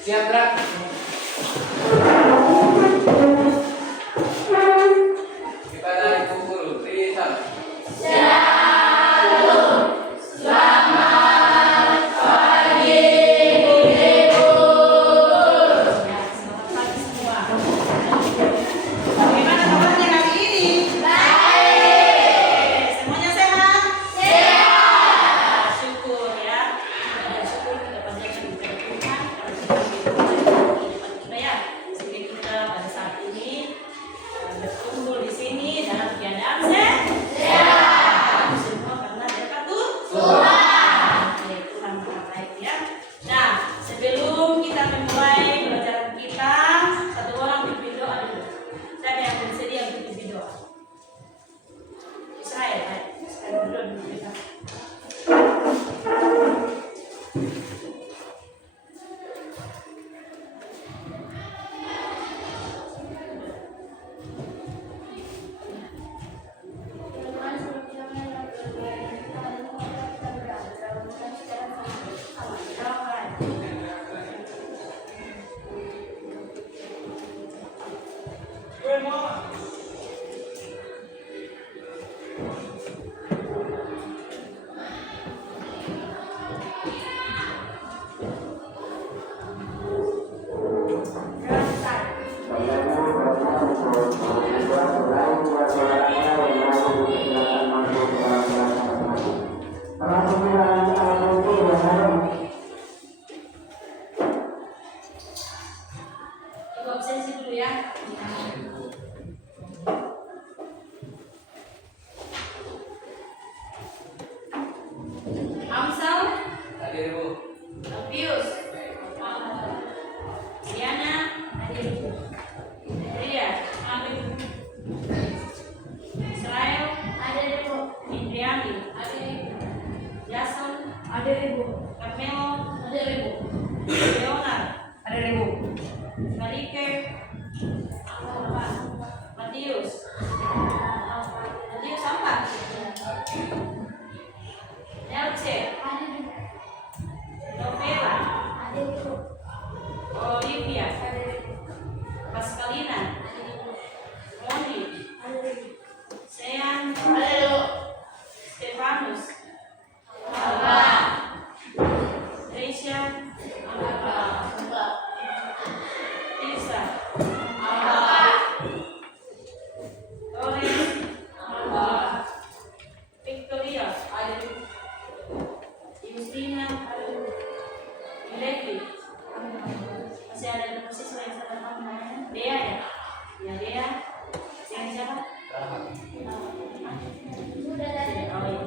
Siap, Bra. Kepada Ibu Guru, Rizal. Bagaimana kabarnya hari ini? Semuanya sehat? Syukur ya. Syukur kita panjatkan kepada Tuhan karena kita ya. Sehingga kita pada saat ini berkumpul di sini dalam keadaan sehat. Semua karena berkat Tuhan. Tuhan Maha Baik ya. Nah, sebelum kita memulai pelajaran kita, satu orang pimpin doa dulu. Siapa yang bersedia untuk pimpin doa? Saya dulu kita. Coba absensi dulu ya. Amsal, Hadir, Ibu. Alfius, Diana, Ria, Israel, Indriani, Jason, Carmelo, Leonard, Marike, Matius apa? Nelce, Novela, Olivia, Pascalina, Moni, Sean, Stefanus, Risha, Lisa, Loren, Victoria, Justina, Levi, masih ada siswa yang sama namanya Dea ya? Ya Dea, yang siapa? Oh iya.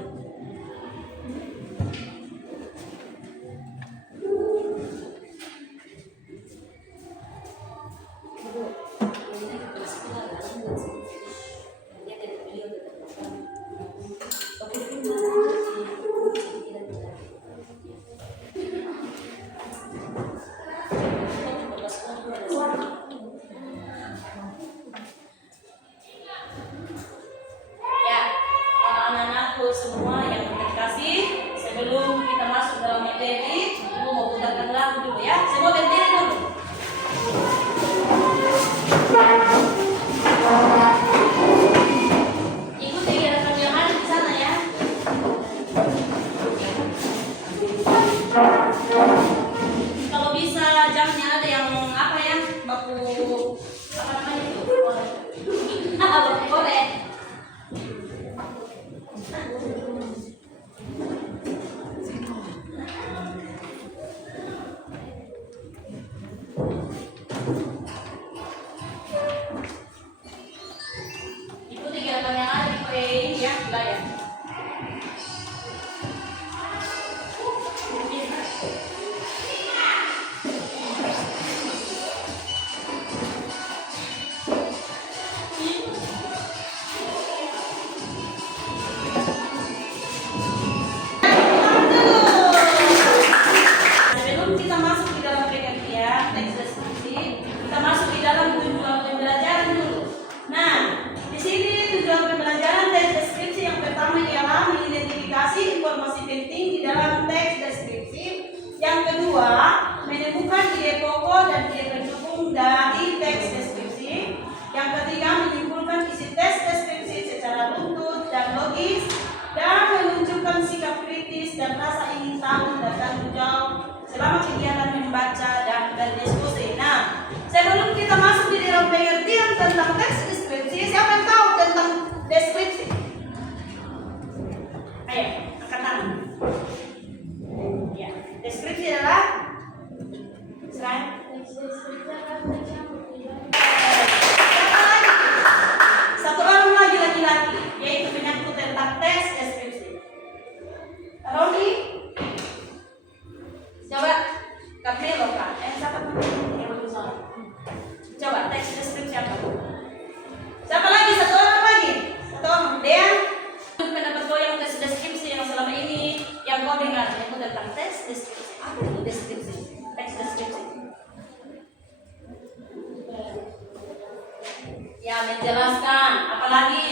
menjelaskan. Apalagi?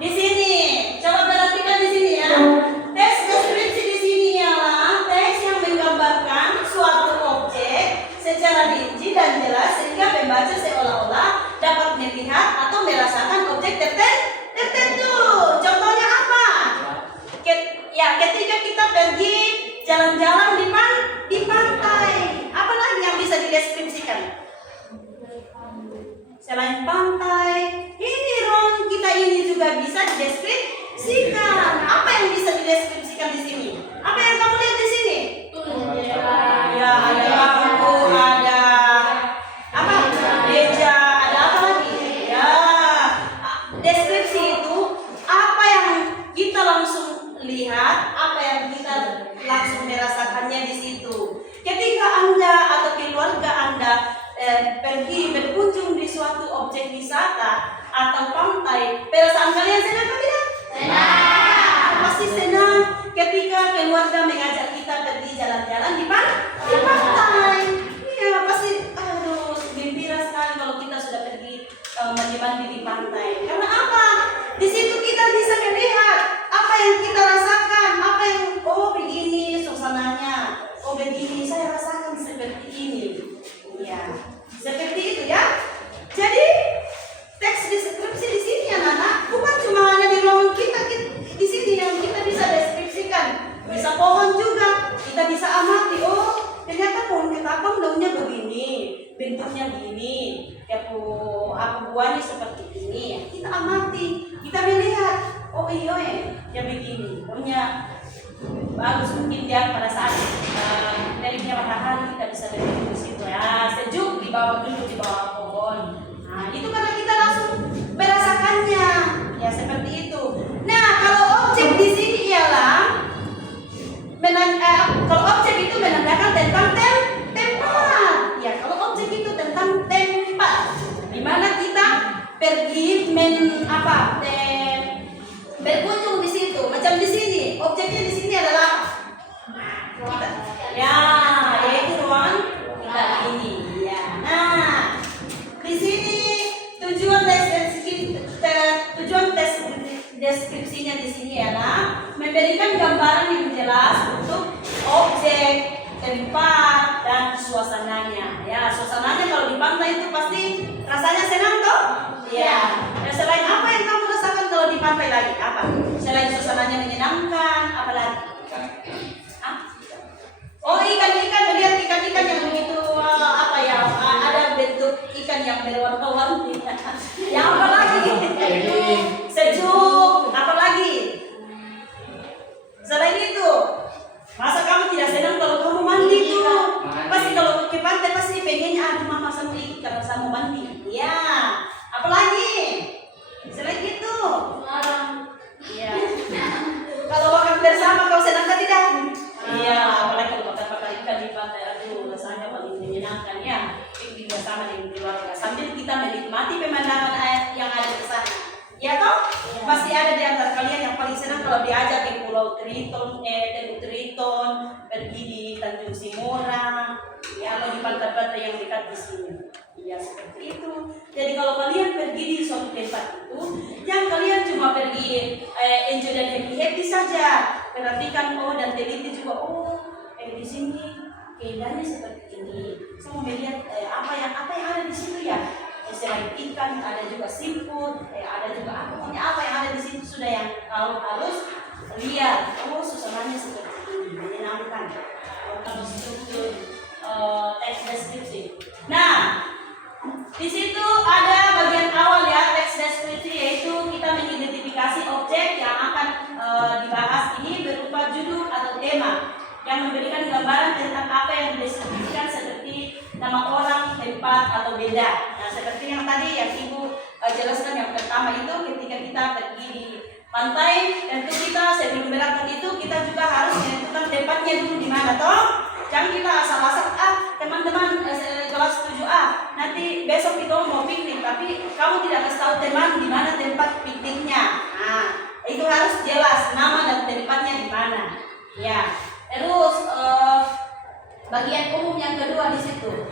Di sini. Coba perhatikan di sini ya. Teks deskripsi di sini ialah teks yang menggambarkan suatu objek secara rinci dan jelas sehingga pembaca seolah-olah dapat melihat atau merasakan objek tertentu. Contohnya apa? Ketika kita pergi jalan-jalan di pantai, apa lagi yang bisa dideskripsikan? Selain pantai, ini Ron, kita ini juga bisa dideskripsikan. Apa yang bisa dideskripsikan di sini? Apa yang kamu lihat di sini? Ya, ada lampu, ada apa? Meja, ada apa lagi? Ya, deskripsi itu apa yang kita langsung lihat, apa yang kita langsung merasakannya di situ. Ketika Anda atau keluarga Anda pergi berkunjung di suatu objek wisata atau pantai, perasaan kalian senang atau tidak? Senang. Pasti senang ketika keluarga mengajak kita pergi jalan-jalan di pantai. Iya, pasti gembira sekali kalau kita sudah pergi mandi-mandi di pantai. Karena apa? Di situ kita bisa melihat apa yang kita rasakan, apa yang begini suasananya, begini saya rasakan seperti ini. Ya, seperti itu ya. Jadi teks deskripsi di sini anak-anak bukan cuma hanya di ruang kita di sini yang kita bisa deskripsikan. Bisa pohon juga kita bisa amati. Oh, ternyata pohon ketapang daunnya begini, bentuknya begini, buahnya seperti ini. Kita amati, kita melihat. Oh iya ya begini. Daunnya bagus mungkin dia pada saat teriknya matahari kita bisa lihat di situ ya, sejuk di bawah pohon. Nah, itu karena kita langsung merasakannya ya seperti itu. Nah, kalau objek di sini ialah kalau objek itu menandakan tentang tempat. Ya, kalau objek itu tentang tempat di mana kita pergi berkunjung di situ. Macam di sini, objeknya di sini adalah yaitu ruang kita ini. Ya. Nah, di sini tujuan deskripsinya di sini adalah memberikan gambaran yang jelas untuk objek, tempat, dan suasananya. Ya, suasananya kalau di pantai itu pasti rasanya senang toh? Ya. Dan selain apa yang kamu rasakan kalau di pantai lagi? Apa? Selain suasananya menyenangkan, apa lagi? Oh, ikan-ikan, melihat ikan-ikan yang begitu ada bentuk ikan yang berwarna-warni. Yang apa lagi? Sejuk. Apa lagi? Selain itu, masa kamu tidak senang kalau kamu mandi tuh? Pasti kalau ke pantai pasti pengennya mama sama ikan sama mandi. Ya. Apa lagi? Selain itu, ya. Kalau makan bersama kau senang atau tidak? Iya, apalagi kalau makan ikan di pantai, rasanya paling menyenangkan ya. Piknik bersama dengan keluarga sambil kita menikmati pemandangan yang ada di sana. Ya toh? Pasti ada di antara kalian yang paling senang kalau diajak ke Pulau Triton, pergi di Tanjung Simora, ya, atau di pantai-pantai yang dekat di sini. Ya seperti itu. Jadi kalau kalian pergi di suatu tempat itu, yang kalian cuma pergi enjoy dan happy saja. Perhatikan dan teliti juga. Di sini keindahannya seperti ini. Saya mau melihat apa yang ada di situ ya. Selain ikan ada juga seafood, ada juga apa yang ada di situ sudah yang harus lihat. Suasananya seperti ini, menyenangkan. Kalau struktur teks deskripsi. Nah, di situ ada bagian awal ya teks deskripsi, yaitu kita mengidentifikasi objek yang akan dibahas ini berupa judul atau tema yang memberikan gambaran tentang apa yang dideskripsikan seperti nama orang, tempat, atau benda. Nah, seperti yang tadi yang Ibu jelaskan yang pertama itu ketika kita pergi di pantai, tentu kita sebelum berangkat itu kita juga harus menentukan tempatnya dulu di mana toh. Jangan kita asal-asal teman-teman kelas 7A nanti besok kita mau piknik, tapi kamu tidak kasih tahu teman di mana tempat pikniknya. Nah, itu harus jelas nama dan tempatnya di mana. Ya. Terus Bagian umum yang kedua di situ.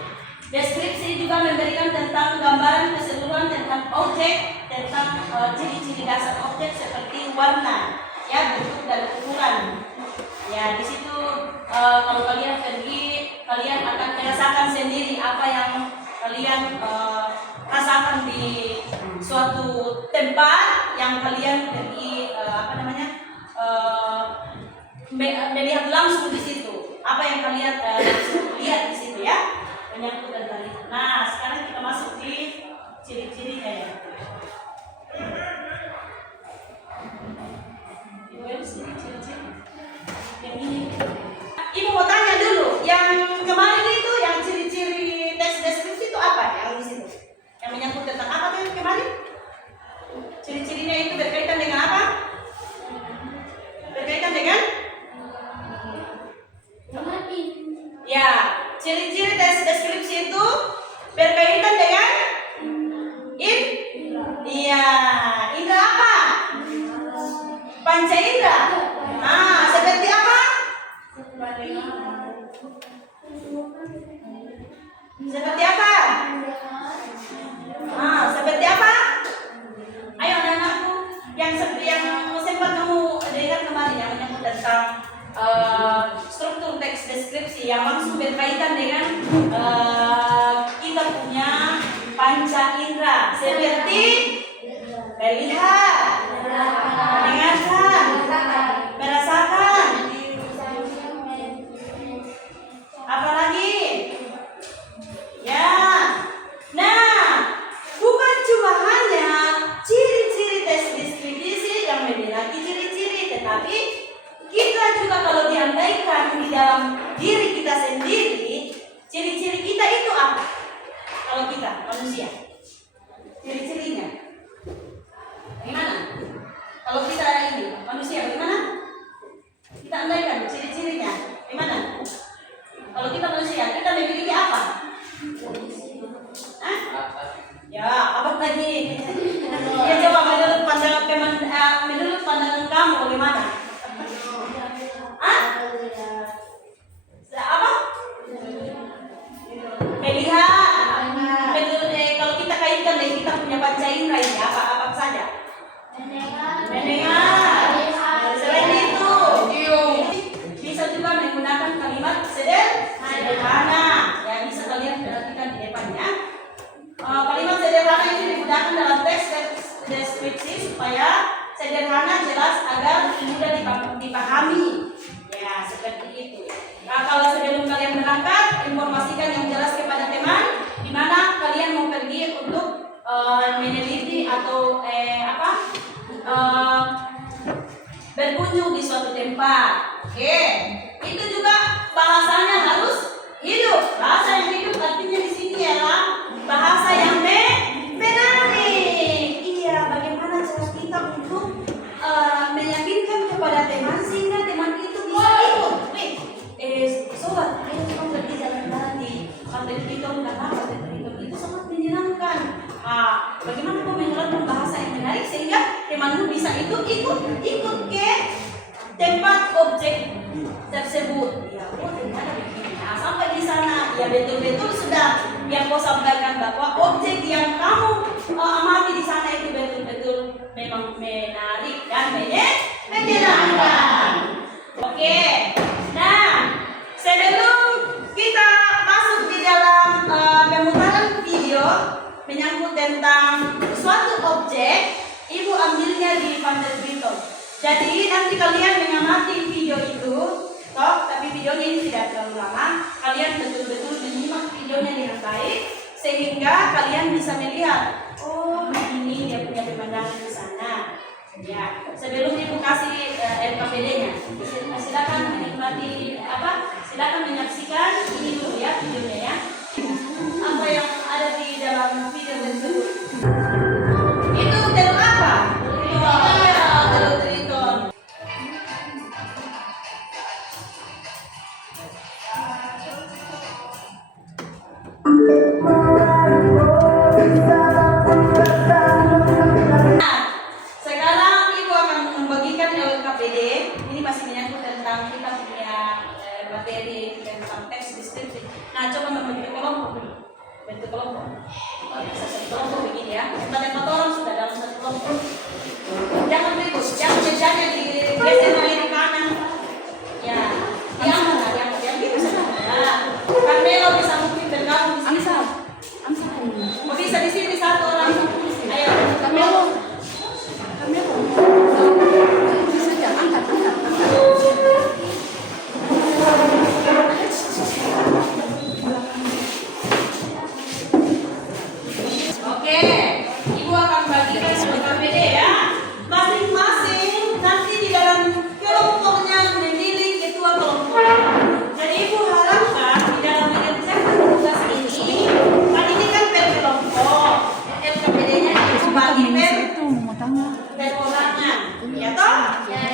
Deskripsi juga memberikan tentang gambaran keseluruhan tentang objek, tentang ciri-ciri dasar objek seperti warna, ya, bentuk dan ukuran. Ya, di situ kalau kalian pergi, kalian akan merasakan sendiri apa yang kalian rasakan di suatu tempat yang kalian pergi melihat langsung di situ. Apa yang kalian lihat di situ, ya, menyangkut tentang itu. Nah, sekarang kita masuk di ciri-cirinya, ya. Ciri-ciri yang ini. Ibu mau tanya dulu, yang kemarin itu yang ciri-ciri teks deskripsi itu apa yang di situ? Yang menyangkut tentang apa tuh yang kemarin? Ciri-cirinya itu berkaitan dengan apa? Berkaitan dengan? Ya, ciri-ciri teks deskripsi itu berkaitan dengan iya, indra apa? Panca indra. Nah, seperti apa? Seperti apa? Nah, seperti apa? Ayo anak-anakku yang sempat kamu dengar kemarin yang menyangkut tentang struktur teks deskripsi yang langsung berkaitan dengan kita punya panca indera seperti melihat, mendengarkan, merasakan. Apalagi? Ya. Nah, bukan cuma hanya ciri-ciri teks deskripsi yang memiliki ciri-ciri, tetapi kita juga kalau diandaikan di dalam diri kita sendiri, ciri-ciri kita itu apa? Kalau kita manusia, ciri-cirinya gimana? Kalau kita ini manusia bagaimana? Kita andaikan ciri-cirinya gimana? Kalau kita manusia, kita memiliki apa? Hah? Ya, apa tadi? Ya, coba menurut pandangan kamu bagaimana? Apa? Melihat. Menurut kalau kita kaitkan dengan kita punya panca indera ini apa saja? Mendengar. Selain itu, bisa juga menggunakan kalimat sederhana. Ya, bisa kalian perhatikan di depannya. Kalimat sederhana ini digunakan dalam teks deskripsi supaya sederhana, jelas, agar mudah dipahami. Ya, seperti itu. Nah, kalau sebelum kalian berangkat, informasikan yang jelas kepada teman di mana kalian mau pergi untuk meneliti atau berkunjung di suatu tempat. Oke. Itu juga bahasanya harus hidup. Bahasa yang hidup artinya di sini ialah bahasa yang menarik. Iya, bagaimana cara kita untuk meyakinkan kepada teman sehingga teman itu bisa ikut. Sobat, ayo kita pergi jalan-jalan di Pantai Tritong karena Pantai Tritong itu sangat menyenangkan. Bagaimana kau menerapkan bahasa yang menarik sehingga temanmu bisa ikut ke tempat objek tersebut. Ya, ternyata begini. Nah, sampai di sana, ya betul-betul sudah yang kau sampaikan bahwa objek yang kamu amati di sana itu betul-betul memang menarik dan menyenangkan. Oke. Nah, sebelum kita masuk di dalam pemutaran video menyangkut tentang suatu objek, ibu ambilnya di Pantai Tritong. Jadi nanti kalian mengamati video itu, tapi videonya ini tidak terlalu lama. Kalian betul-betul menyimak videonya dengan baik sehingga kalian bisa melihat, oh ini dia punya pemandangan di sana. Ya, sebelum ibu kasih LKPD-nya, silakan menikmati silakan menyaksikan ini dulu ya videonya ya. Apa yang ada di dalam video tersebut? Itu telur apa? Telur Triton. Sekarang ibu akan membagikan LKPD. Ini masih menyangkut tentang kita punya materi tentang teks Nah, coba membentuk kelompok dulu. Bentuk kelompok. Satu kelompok begini ya. 4 orang sudah dalam satu kelompok. Jangan ribut, jangan mejanya di geser kiri kanan. Ya, yang mana yang gitu saja. Carmelo bisa mungkin bergabung di sini. Oh, bisa di sini satu orang. Ayo, Carmelo. Bisa ya, angkat. Oke, Ibu akan bagikan KPD ya. Masing-masing nanti di dalam kelompoknya memilih ketua kelompok. Jadi Ibu harapkan di dalam menyelesaikan tugas ini, kan ini kan per kelompok. KPD-nya dibagi per orangan, ya toh? Ya.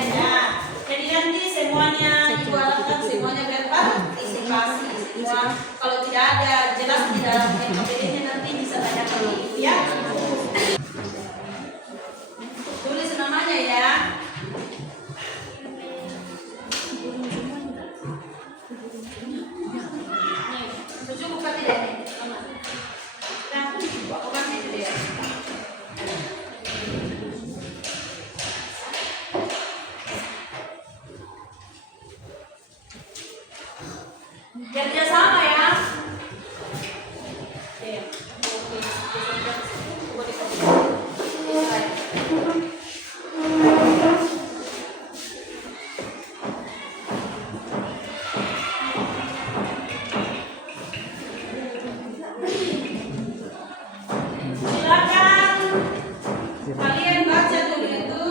Jadi nanti semuanya Ibu harapkan semuanya berpartisipasi. Semua kalau tidak ada jelas di dalam KPD-nya nanti bisa tanyakan ke Ibu ya. Tulis namanya ya. Cukup kan tidak? Nah, bukan itu dia. Kerja sama ya. Silakan kalian baca dulu itu.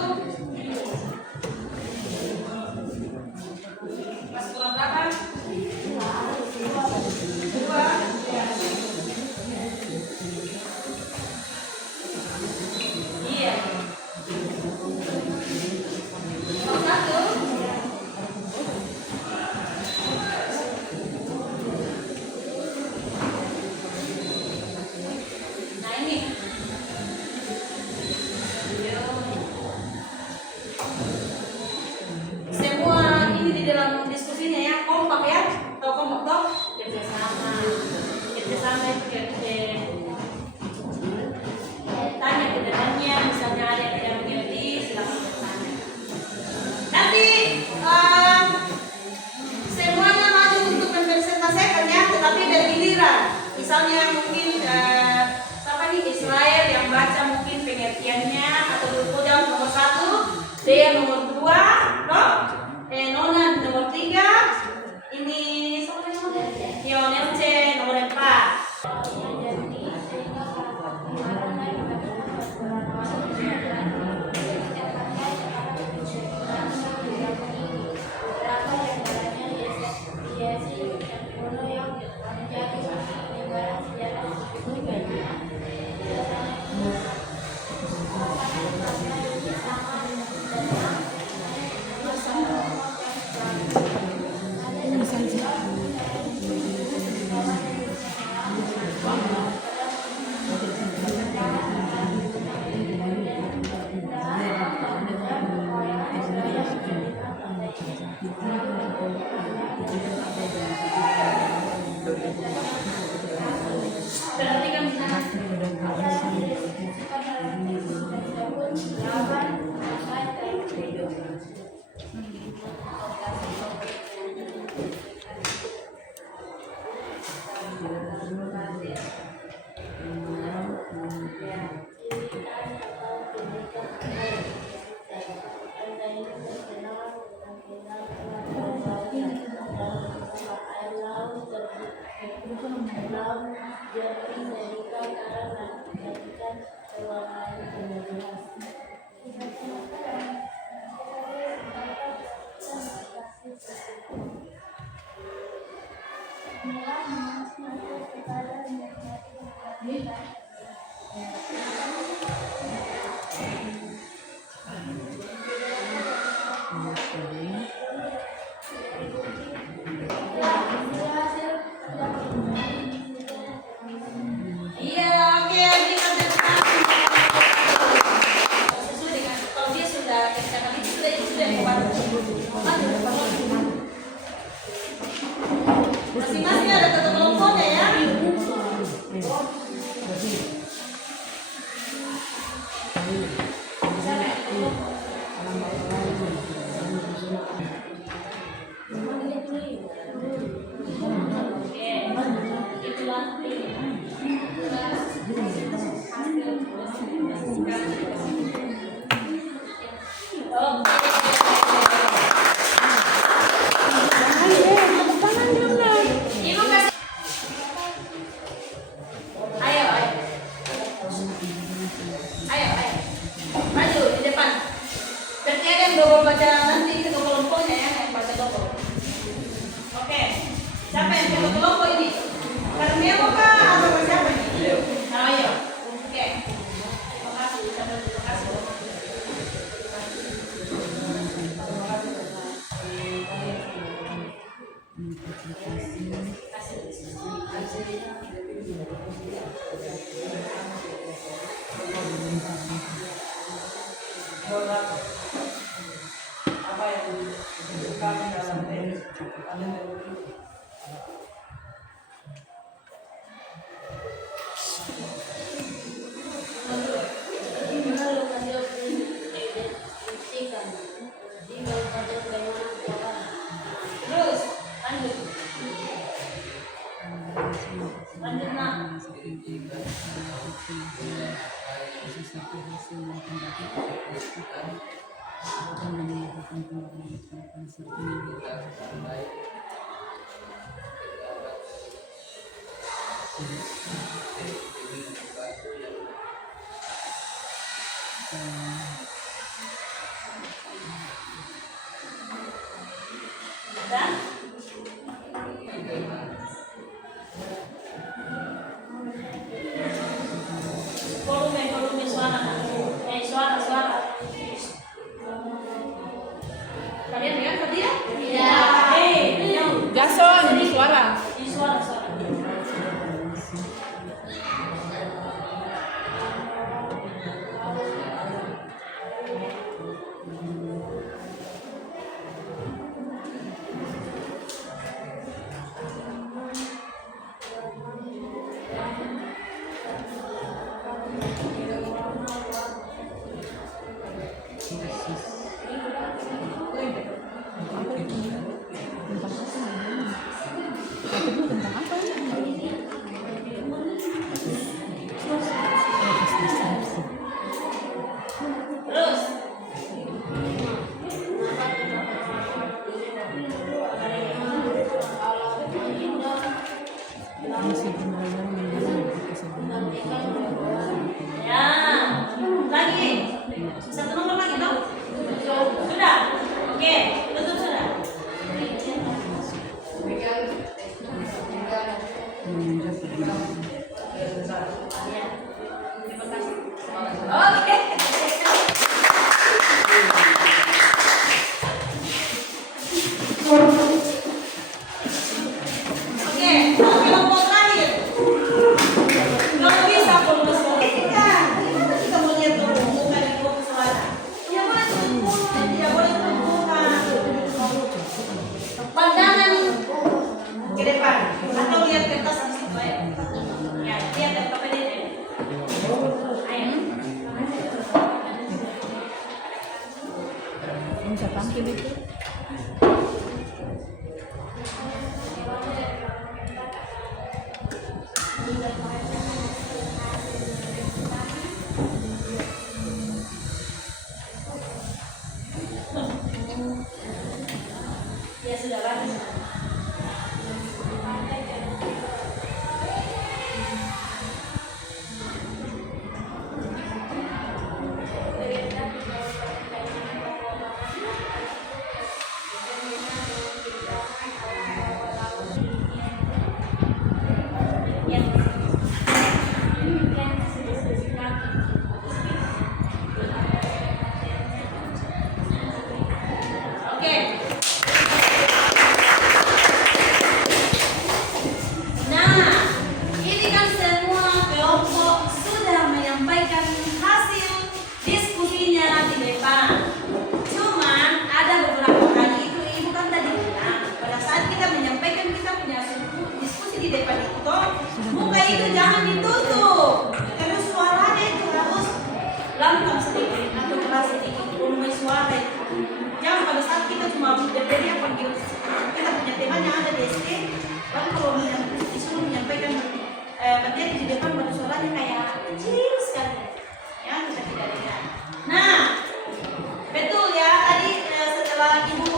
Pas kurang berapa? 2. Iya. Nomor 1. Nah ini. Semua ini di dalam diskusinya ya, kompak ya. Tahu kompak toh? Kerjasama itu tanya ke depannya, misalnya ada yang tidak mengerti, silakan bertanya. Nanti semuanya maju untuk mempresentasikan ya, tetapi bergiliran. Misalnya mungkin siapa nih, Israel yang baca mungkin pengertiannya atau Lutful nomor 1, Dea nomor 2, toh? Nona nomor 3, ini siapa namanya? Yonelce nomor 4. Berarti kan masing-masing ada Siapa yang jago kelompok ini? Carmelo kah atau siapa ini? Ayo. Oke. Terima kasih. Terima kasih. Apa yang dibutuhkan dalam teknik Terus, lanjut. Lanjut nak. Dan volume suara nak. Suara. Kalian dengar tadi ya? Iya. Yang Jason, ini suara. di suara. Tentang apa? Terus. Ya, lagi. Satu nomor lagi dong. Sudah. Oke, tutup sudah. Ya. Terima kasih. Oke. Oke, kelompok terakhir. Kalau bisa volume suara kita. Kita mau lihat dulu muka di volume suara. Tidak boleh terbuka, tidak boleh terbuka. Pandangan ke depan atau lihat ke atas di situ ayo. Ya, lihat ke PPDT. Ayo. Bisa tampil itu. Ya sudah bagus. Oke. Nah, ini kan semua kelompok sudah menyampaikan hasil diskusinya di depan. Cuman ada beberapa kali itu ibu kan tadi bilang pada saat kita menyampaikan kita punya diskusi di depan itu, muka itu jangan ditutup. Terus suaranya itu harus lantang sedikit atau keras sedikit, volume suara itu. Jangan pada saat kita cuma dia panggil kita punya teman yang ada di SD, baru kalau disuruh menyampaikan materi di depan pada suaranya kayak kecil sekali, ya kita tidak dengar. Nah, betul ya tadi setelah ibu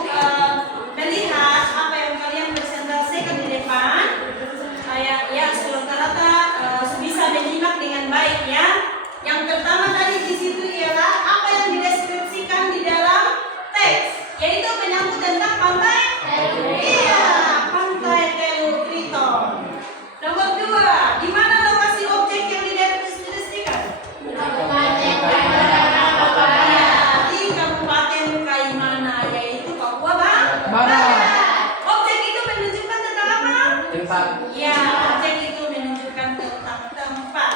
melihat apa yang kalian presentasikan di depan, ya rata-rata bisa menyimak dengan baik ya. Yang pertama tadi di situ ialah apa yang dideskripsikan di dalam teks, yaitu menyangkut tentang pantai tempat. Ya, objek itu menunjukkan tentang tempat.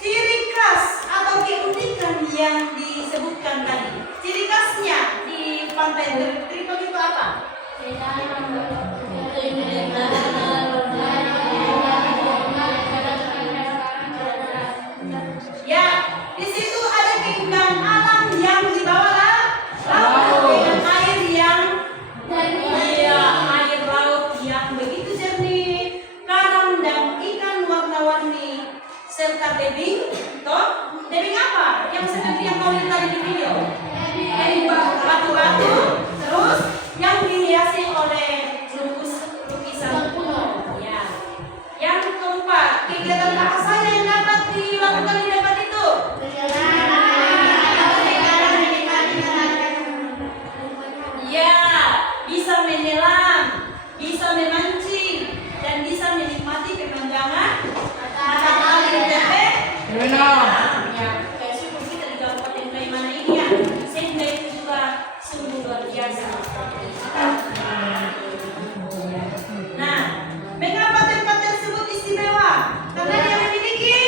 Ciri khas atau keunikan yang disebutkan tadi. Ciri khasnya di Pantai Tripoli itu apa? Ya, di situ ada keindahan alam yang dibawa laut dengan air yang air laut yang begitu jernih, karang dan ikan warna-warni serta tebing. Toh, tebing apa? Yang seperti yang kau lihat tadi di video. Tebing batu-batu, terus yang dihiasi oleh lukisan kuno. Ya. Yang keempat, kegiatan apa saja yang dapat dilakukan di tempat itu? Ya, bisa menyelam, bisa memancing, dan bisa menikmati pemandangan matahari di tepi. Ya, kayak syukur kita di Kabupaten Taimana ini ya, sehingga itu juga sungguh luar biasa. Nah, mengapa tempat tersebut istimewa? Karena dia memiliki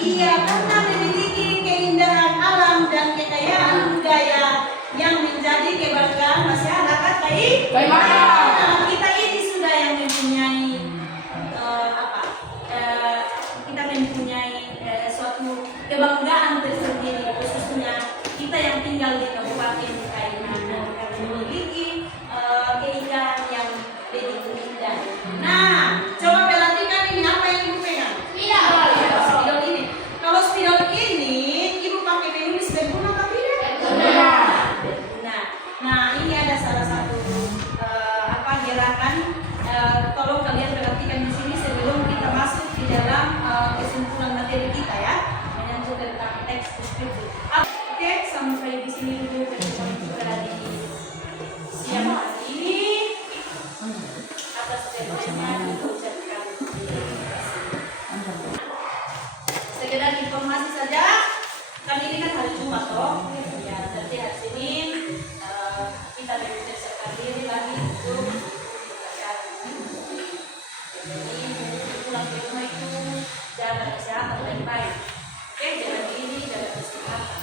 iya, karena memiliki keindahan alam dan kekayaan budaya yang menjadi kebanggaan masyarakat Taimana. Nah, kita ini sudah yang mempunyai kita mempunyai suatu kebanggaan tersendiri, khususnya kita yang tinggal di Kabupaten Taimana karena memiliki keindahan yang begitu indah. Nah, coba perhatikan ini apa yang ibu pegang. Spidol ini. Kalau spidol ini ibu pakai menulis berguna atau tidak? Berguna. Nah, ini ada salah satu gerakan. Tolong kalian perhatikan di sini sebelum kita masuk di dalam kesimpulan materi kita ya, menyentuh tentang teks deskripsi. Oke, sampai di sini dulu pertemuan kita di siang hari ini. Atas perhatiannya diucapkan terima kasih. Sekedar informasi saja, kan ini kan hari Jumat toh. Ya, nanti hari Senin kita mempersiapkan diri lagi untuk jadi pulang ke rumah itu jaga kesehatan baik-baik. Oke, jaga diri, jaga kesehatan.